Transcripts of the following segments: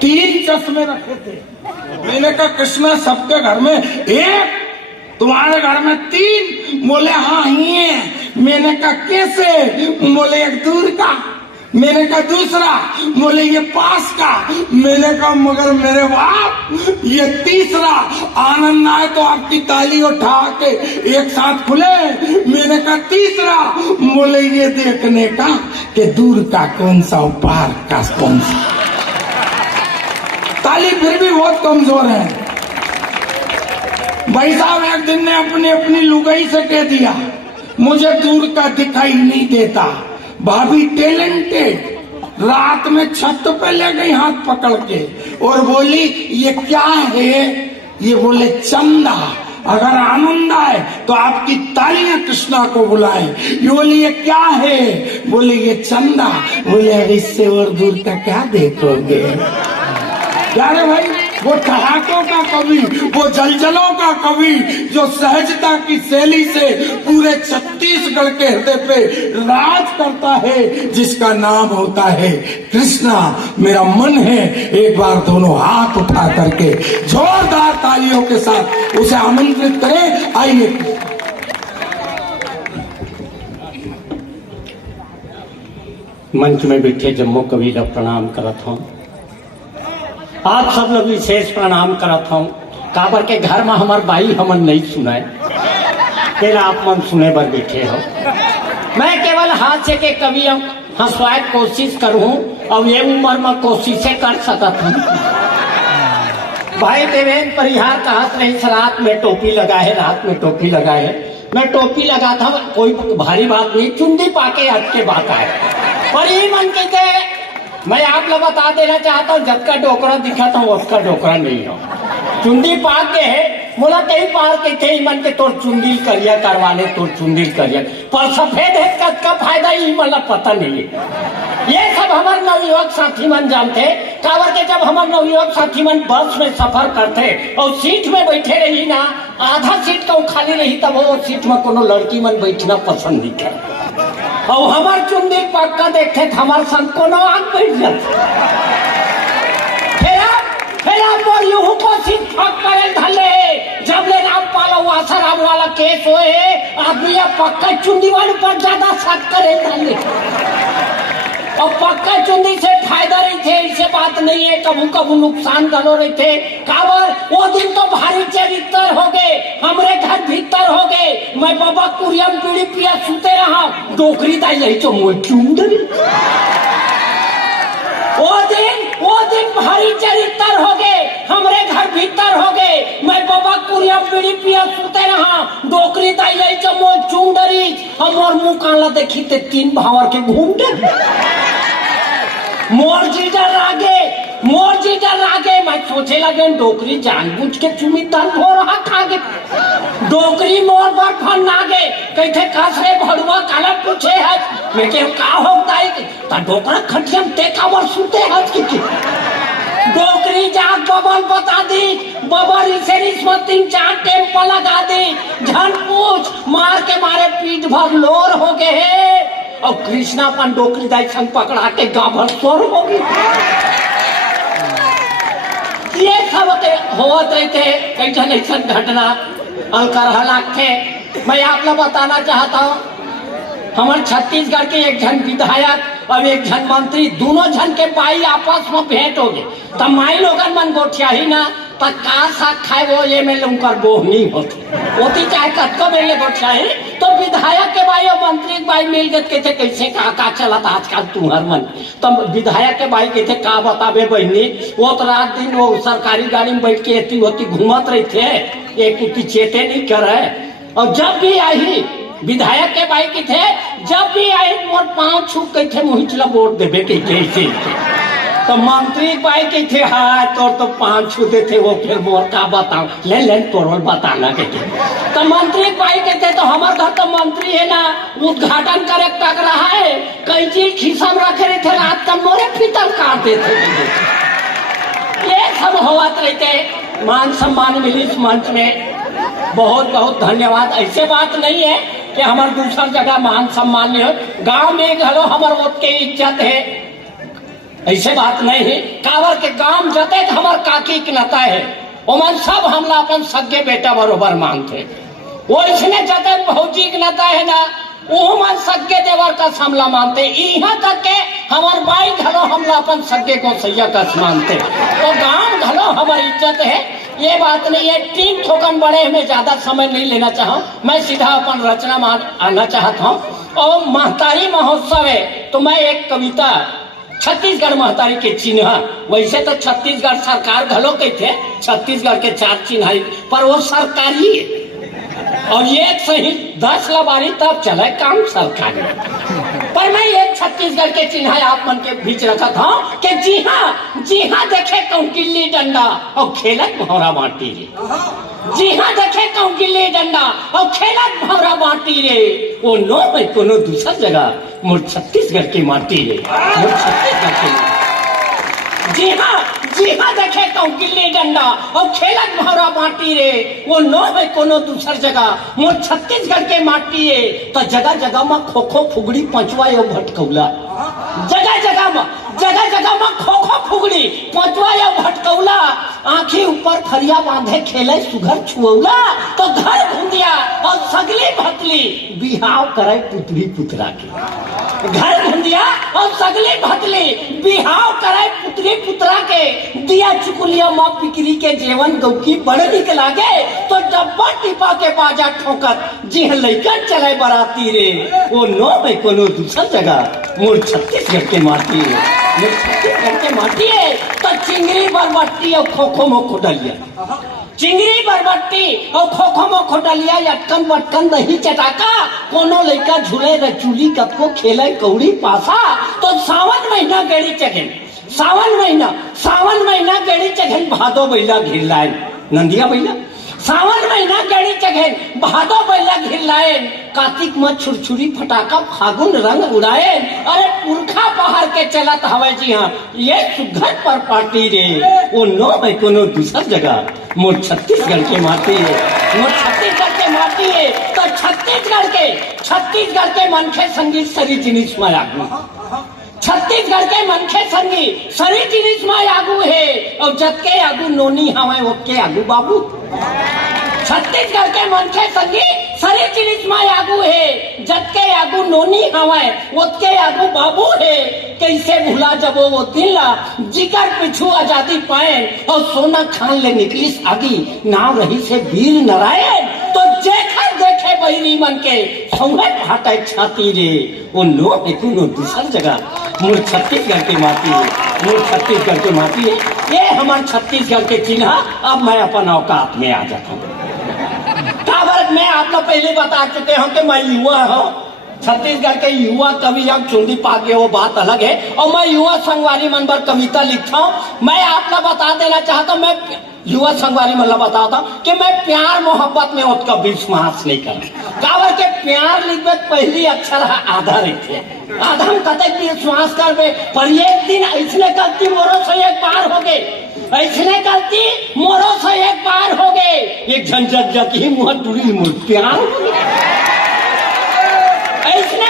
3 चश्मे रखे थे। मैंने कहा कृष्णा सबके घर में एक, तुम्हारे घर में 3? बोले हाँ ही है। मैंने कहा कैसे? बोले एक दूर का। मैंने कहा दूसरा? बोले ये पास का। मैंने कहा मगर मेरे बाप ये तीसरा। आनंद आए तो आपकी ताली उठा के एक साथ खुले। मैंने कहा तीसरा? बोले ये देखने का कि दूर का कौन सा और पार का कौन सा। ताली फिर भी बहुत कमजोर है। भाई साहब एक दिन ने अपनी अपनी लुगाई से कह दिया मुझे दूर का दिखाई नहीं देता। भाभी टैलेंटेड, रात में छत पे ले गई हाथ पकड़ के और बोली ये क्या है? ये बोले चंदा। अगर आनंद आए तो आपकी तालियां कृष्णा को बुलाए। ये बोले ये क्या है? बोले ये चंदा। बोले अरे इससे और दूर का क्या देखोगे? क्या रे भाई, वो ठहाकों का कवि, वो जलजलों का कवि जो सहजता की शैली से पूरे छत्तीसगढ़ के हृदय पे राज करता है, जिसका नाम होता है कृष्णा। मेरा मन है एक बार दोनों हाथ उठा करके जोरदार तालियों के साथ उसे आमंत्रित करें। आइए। मंच में बैठे जम्मू कबीर प्रणाम करत हूँ। आप सब लोग विशेष प्रणाम करत हूँ। काबर के घर में हमार बाई हमन नहीं सुनाए, फिर आप मन सुने बर बैठे हो। मैं केवल हाथ से के कवि हंसवाए कोशिश करूँ, अब ये उम्र में कोशिशें कर सकत हूँ। भाई देवेंद्र परिहार कहत रही रात में टोपी लगाए, रात में टोपी लगाए। मैं टोपी लगा था, कोई भारी बात नहीं, चुंदी पाके आज के बात आए। पर ये मन कहते मैं आप लोग बता देना चाहता हूँ, जब का डोकरा दिखा था उसका डोकरा नहीं हो। चुंदी पाक के है, बोला कहीं पार के थे मन के तोर चुंदी करिया करवाने, तोर चुंदी करिया। पर सफेद है का फायदा ही मतलब पता नहीं है। ये सब हमारे नवयुवक साथी मन जानते। काबर के जब हमारे नवयुवक साथी मन बस में सफर करते और सीट में बैठे रही ना, आधा सीट तो खाली रही, तब वो सीट में कोनो लड़की मन बैठना पसंद नहीं करे। और हमार चुंदी पक्का देखे हमारे संग कोनो आग बैठ जाते। फिर आप यूं कोशिश करे धले जब ले राम पालो आसाराम वाला केस होए, आदमी पक्का चुंदी वाले पर ज्यादा शक करे धले। और पक्का चुंदी से फायदा नहीं थे, इससे बात नहीं है, कबू कबू नुकसान गलो रहे थे। काबर वो दिन तो भारी चरित्र हो गए, हमरे घर भीतर हो गए। मैं बाबा कुरियम पीढ़ी पिया सुते रहा, डोकरी दा यही तो मुझे चुंदरी। वो दिन भारी चरित्र हो गए, हमरे घर भीतर हो गए। मैं बाबा कुरियम पीढ़ी पिया सुते रहा, डोकरी दा यही तो मुझे चुंदरी। हम और मुंह काला देखी ते 3 भावर के घूमते। मोर जीटर आगे मैं सोचे लगे डोकरी जानबूझ के चुमी तन हो रहा खागे। डोकरी मोर पर फन आगे कहते कसरे भड़ुआ काला पूछे है। मैं के का होता है ता डोकरा खटियम ते काबर सुते है की। डोकरी जाग बबल बता दी, बबल इसे रिश्वत 3-4 टेम्पल लगा दी। झन पूछ मार के मारे पीठ भर लोर हो गए है। और कृष्णा पन डोकरी दाई संग पकड़ा के गाभर सोर हो गई। ये सब होत रहते कैसन ऐसा घटना अलकर लागते। मैं आप लोग बताना चाहता हूँ, हमारे छत्तीसगढ़ के एक जन विधायक और एक जन मंत्री, दोनों जन के पाई आपस में भेंट हो गए। तब माई लोगन मन गोठिया ही ना तक का साग खाए वो ये में उनकर बोह नहीं होती चाहे कत्को मेले गोठिया ही। तो विधायक के भाई और मंत्री के भाई मिल गए कहते कैसे का चला था आजकल तुम्हार मन। तो विधायक के भाई कहते का बताबे बहनी, वो तो रात दिन वो सरकारी गाड़ी में बैठ के एती होती घूमत रही थे, एक कुत्ती चेते नहीं करे। और जब भी आई विधायक के भाई के थे, जब भी आई मोर 5 छूट के थे मुहिचला वोट देवे के कैसे। तो मंत्री भाई के थे हाँ तोर तो 5 छूटे थे, वो फिर मोर का बताओ ले तोरल बताना के थे। तो मंत्री भाई के थे तो हमारे घर तो मंत्री है ना, उद्घाटन करे तक रहा है, कई चीज खीसा में रखे रहे थे, रात का मोरे पीतल काट देते। ये सब होवत रहते। मान सम्मान मिली इस मंच में, बहुत बहुत धन्यवाद। ऐसे बात नहीं है कि हमारे दूसर जगह मान सम्मान नहीं हो। गांव में घलो हमारे वोट के इज्जत है, ऐसे बात नहीं है। कावर के गांव जते हमार काकी के नता है ओमन सब हमला अपन सगे बेटा बरोबर मानते। वो इसने जते भौजी के नता है ना वो मन सगे देवर का हमला मानते। यहाँ तक के हमार बाई घलो हमला अपन सगे को सैया का मानते। तो गांव घलो हमारी इज्जत है, ये बात नहीं है। तीन ठोकन बड़े में ज्यादा समय नहीं लेना चाहूँ, मैं सीधा अपन रचना मान आना चाहता हूँ। और महतारी महोत्सव है तो मैं एक कविता छत्तीसगढ़ महतारी के चिन्ह, वैसे तो छत्तीसगढ़ सरकार घलो के थे, छत्तीसगढ़ के 4 चिन्ह है पर वो सरकारी है और ये सही 10 लबारी तब चले काम सरकारी। पर मैं एक छत्तीसगढ़ के चिन्ह आप मन के बीच रखा था कि जी हाँ देखे कहूँ गिल्ली डंडा और खेलत भौरा बांटी रे। जी हाँ देखे कहूँ गिल्ली डंडा और खेलत भौरा बांटी रे। वो नो मैं कोनो दूसर जगह मोर छत्तीसगढ़ की माटी रे, मोर छत्तीसगढ़ की। जी हाँ देखे कहूँ गिल्ली डंडा और खेलत भौरा बांटी रे। वो नो है कोनो दूसर जगह मोर छत्तीसगढ़ के माटी रे। तो जगह जगह में खो खो फुगड़ी पंचवा यो भटकौला, जगह जगह में खो खो फुगड़ी पंचवा यो भटकौला। आंखी ऊपर फरिया बांधे खेले सुघर छुऔला। तो घर घुंदिया और सगली भतली बिहाव करे पुतरी पुतरा के। घर घुंदिया और सगली भतली बिहाव करे पुतरी पुतरा के। दिया चुकुलिया माँ पिकरी के जेवन गौकी बड़ निक लागे। तो डब्बा टिपा के बाजा ठोकर जी लैकन चले बराती रे। वो नो में कोनो दूसर जगह मोर छत्तीसगढ़ के माटी है, मोर छत्तीसगढ़ के माटी है। तो चिंगरी बरबट्टी और खोखो मो खोडलिया, चिंगरी बरबट्टी और खोखो मो खोडलिया, अटकन बटकन दही चटाका। कोनो लइका झूले रचूली कतको खेले कौड़ी पासा। तो सावन महीना गेड़ी चढ़े, सावन महीना गेड़ी चढ़े भादो बैला घिर लाए नंदिया बैला। सावन महीना गेड़ी चढ़े भादो बैला घिर लाए। कार्तिक में छुरछुरी फटाका फागुन रंग उड़ाए। अरे पुरखा पहाड़ के चलत हवे जी हाँ ये सुघर पर पार्टी रे। वो नो में कोनो दूसर जगह मोर छत्तीसगढ़ के माटी है, मोर छत्तीसगढ़ के माटी है। तो छत्तीसगढ़ के मनखे संगीत सरी जिनिस में आगू, छत्तीसगढ़ के मनखे संगी सरी जिनिस में आगू है। और जतके आगू नोनी हवे ओके आगू बाबू। छत्तीसगढ़ के मनखे संगी सरी जिनिस में आगू है। जतके आगू नोनी हवे ओके आगू बाबू है। कैसे भुला जबो वो दिन ला जिगर पिछू आजादी पाए। और सोना खान ले निकलिस आगी नाव रही से वीर नारायण। तो जेखर देखे बहिरी मन के सौहे फाटे छाती रे। वो नो है कोनो दूसर जगह मोर छत्तीसगढ़ की माटी है, मोर छत्तीसगढ़ की माटी है। ये हमारे छत्तीसगढ़ के चिन्ह। अब मैं अपन औकात में आ जाता हूँ। काबर मैं आप लोग पहले बता चुके हूँ कि मैं युवा हूँ, छत्तीसगढ़ के युवा कवि। अब चुंदी पाक के वो बात अलग है। और मैं युवा संगवारी मन पर कविता लिखता हूँ। मैं आप लोग बता देना चाहता हूँ, मैं युवा संगवारी मतलब बताता हूँ कि मैं प्यार मोहब्बत में उसका विश्वास नहीं करता। काबर के प्यार लिखबे पहली अक्षर है आधा लिखे, आधा हम कहते विश्वास करबे। पर एक दिन ऐसने गलती मोरो से एक बार हो गए, ऐसने गलती मोरो से एक बार हो गए। एक झंझट जकी मुँह टूरी मुँह प्यार हो गए। ऐसने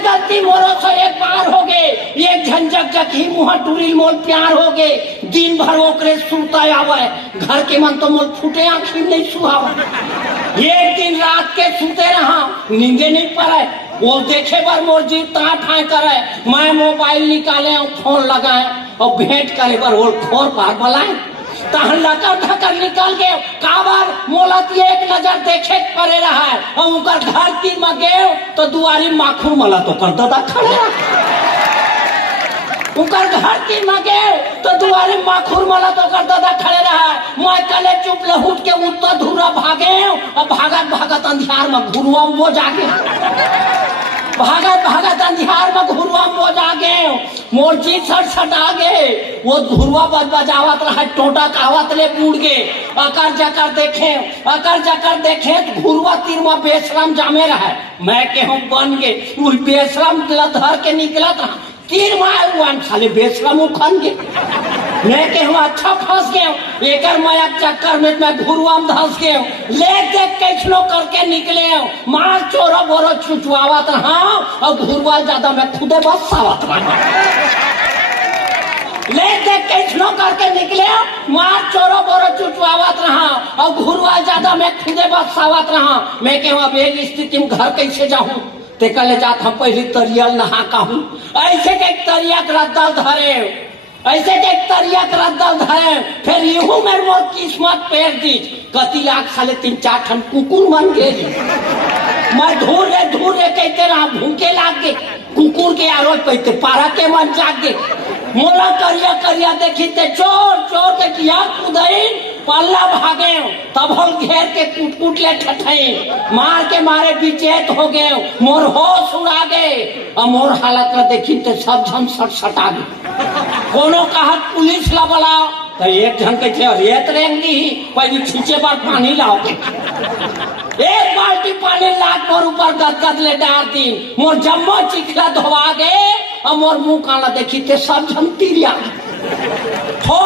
गलती मोरो से एक बार हो गए। एक झंझट जकी मुँह टूरी मोल प्यार हो गए। दिन भर ओकरे सुता आवे, घर के मन तो मोल फूटे आँखी नहीं सुहावे। एक दिन रात के सुते रहा नींदे नहीं पड़े। वो देखे बार मोर जी ता ठाए करे। मैं मोबाइल निकाले और फोन लगाए और भेंट करे बार वो खोर पार बुलाए। तहन लगा ढकर निकल गए। काबर मोलत एक नजर देखे पड़े रहा है। और उनका घर की में गए तो दुआरी माखूर मला तो कर दादा खड़े उनका घर की में गए तो दुआरी माखूर मला तो कर दादा खड़े रहा। मैं कले चुप लहुट के उत्तर धूरा भागे और भागत अंधियार में घुरुआ वो जागे। भागत अंधियार में घुरुआ वो जागे। मोर जी सट आ गए। वो घुरुआ बजावत रहा टोटा कावत ले बूढ़ गए। अकर जाकर देखे तो घुरुआ तीर में बेशरम जामे रहा। मैं केहूँ बन गए वो बेशरम धर के निकलत रहा। तीर मार साले बेशरम उखन गए। मैं के हम अच्छा फंस गए। एकर माया चक्कर में मैं घुरुआ में धंस गए। ले देख कैसनो करके निकले मार चोरो बोरो छुचुआवत रहा और घुरुआ ज्यादा मैं खुदे बस सावत रहा। ले देख कैसनो करके निकले मार चोरो बोरो चुचवावत रहा और घुरवा ज्यादा मैं खुदे बसावत रहा। मैं के अब एक स्थिति में घर कैसे जाऊं ते कले जात हम पहले तरियल नहा कहूं ऐसे के तरिया के रद्दल धरे ऐसे के तरिया के रद्दल धरे फिर यूं मेरे मोर किस्मत पेर दी कति लाख साले 3-4 ठन कुकुर मन गेली मैं धूर रे कहते रहा भूखे लाग गे कुकुर के आरोज पैते पारा के मन जाग गे मोला करिया करिया देखी ते चोर के किया कुदाइन पल्ला भागे तब हम घेर के कूट ले ठठाई मार के मारे विचेत हो गए मोर होश उड़ा गए और मोर हालत में देखी ते सब झम सटा गए कोनो कहत पुलिस ला बुलाओ तो एक जन के थे रेत रेंगी पहले खींचे बार पानी लाओ एक बाल्टी पानी लाख मोर ऊपर गदगद ले डाल दी मोर जम्मो चिखला धोवा गए और मोर मुंह काला देखी ते सब झम तिरिया हो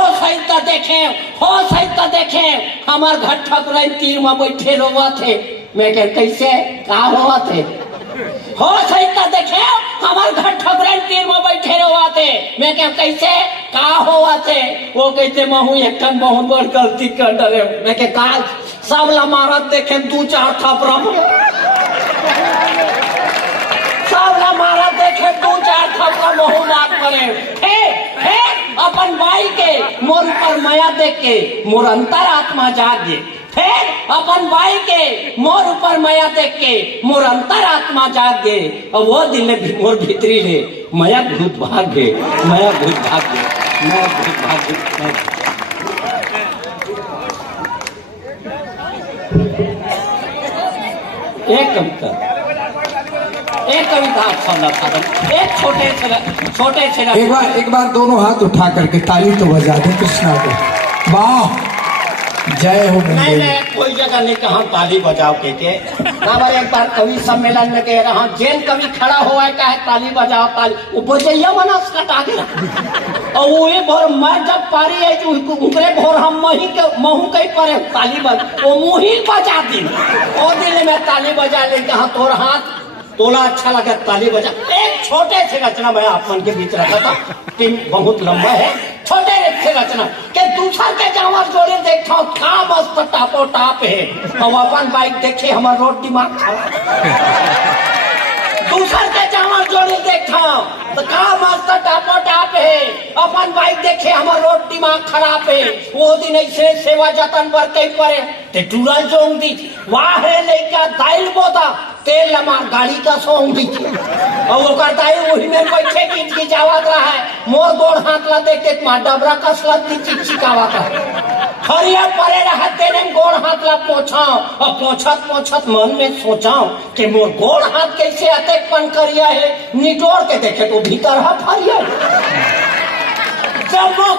सही देखे हमार घर ठकुराई तीर में बैठे रोवा थे मैं कह कैसे का हुआ थे हो सही देखे हमार घर ठकुराई तीर में बैठे रोवा थे मैं कह कैसे का हुआ थे वो कहते महू एक टन बहुत बड़ गलती कर डरे मैं कह का सब ला मारत देखे 2-4 थपड़ा सब ला मारत देखे 2-4 थपड़ा महू मार पड़े अपन भाई के मोर ऊपर माया देख के मोर अंतरात्मा जागे फिर अपन भाई के मोर ऊपर माया देख के मोर अंतरात्मा जागे और वो दिन में मोर भीतरी ले माया भूत भागे माया भूत भागे माया भूत भागे। एक कविता सुनना था एक छोटे से एक बार दोनों हाथ उठा करके ताली तो बजा दे कृष्णा को। वाह जय हो। नहीं कोई जगह नहीं कहा ताली बजाओ के एक बार कवि सम्मेलन में कह रहा जेल कवि खड़ा हुआ है ताली बजाओ ताली वो बजैया बना उसका आगे और वो भोर मर जब पारी है जो उनके भोर हम महू कहीं पर ताली वो मुँह ही बजा दी वो दिन में ताली बजा ले कहा तोर हाथ तोला अच्छा लगा ताली बजा। एक छोटे से रचना मैं आप मन के बीच रखा था टीम बहुत लंबा है छोटे से रचना के दूसरा के जावर जोड़े देखा का मस्त टापो टाप है और अपन बाइक देखे हमारा रोड दिमाग दूसर के जावर जोड़े देखा तो का मस्त टापो टाप है अपन बाइक देखे हमारा रोड दिमाग खराब है वो दिन ऐसे सेवा जतन पर कहीं पड़े ते टूरा जोंग दी वाह रे लेका दाइल बोता तेल लमा गाड़ी का सोंग दी और वो करता है वही में बैठे की जावत रहा है मोर गोड़ हाथ ला देख के मां डबरा कसला दी चिचिकावत हरिया परे रहा तेरे गोड़ हाथ ला पोछाओ और पोछत मन में सोचाओ कि मोर गोड़ हाथ कैसे अतेकपन करिया है निटोड़ के देखे तो भीतर है फरिया जम्मो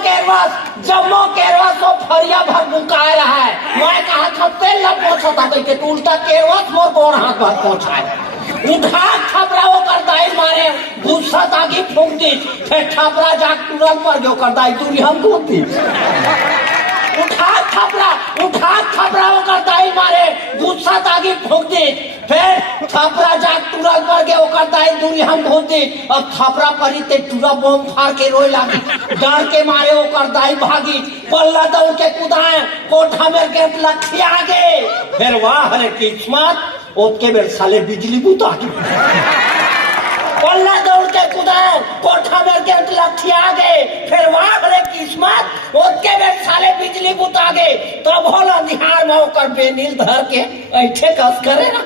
केरवास तो फरिया भर बुकाए रहा है मैं कहा था तेल ला पोछा था कि तू उल्टा केरवास मोर गोड़ हाथ भर पोछाए उठा छपरा वो करदाई मारे गुस्सा ताकि फूंक दी फिर छपरा जाग तुरंत पर जो करदाई दूरी हम कूद दी उठा छपरा वो करदाई मारे गुस्सा ताकि फूंक दी फिर छपरा जाग तुरंत पर के वो करदाई दूरी हम कूद दी अब छपरा परी ते टूरा बम फाड़ के रोए लगी डर के मारे वो करदाई भागी पल्ला दौड़ के कुदाए कोठा में के लखिया गए फिर वाह रे किस्मत ओके बेर साले बिजली बुता के पल्ला दौड़ के कुदाए कोठा में के लखिया गए फिर वाह रे किस्मत ओके बेर साले बिजली बुता गए तब हो अंधियार में होकर बेनील धर के ऐठे कस करे ना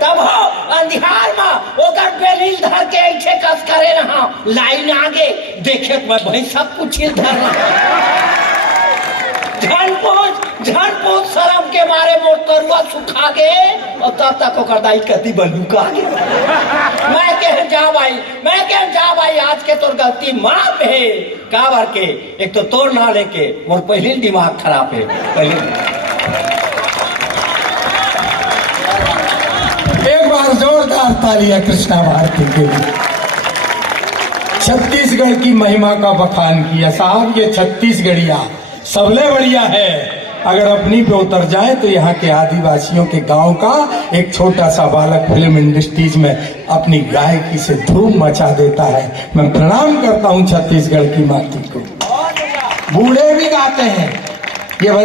तब हो अंधियार में होकर बेनील धर के ऐठे कस करे ना लाइन आगे देखे मैं भाई सब कुछ धर रहा झन पहुंच शर्म के मारे मोर करुआ सुखा के और तब तक ओकर दाई कति बंदूका के मैं कह जा भाई आज के तोर गलती माफ है का बार के एक तो तोर ना लेके मोर पहले दिमाग खराब है पहले एक बार जोरदार तालियां कृष्णा भारती के लिए। छत्तीसगढ़ की महिमा का बखान किया साहब ये छत्तीसगढ़िया सबले बढ़िया है अगर अपनी पे उतर जाए तो यहाँ के आदिवासियों के गांव का एक छोटा सा बालक फिल्म इंडस्ट्रीज में अपनी गायकी से धूम मचा देता है। मैं प्रणाम करता हूँ छत्तीसगढ़ की माटी को। बूढ़े भी गाते हैं ये भाई।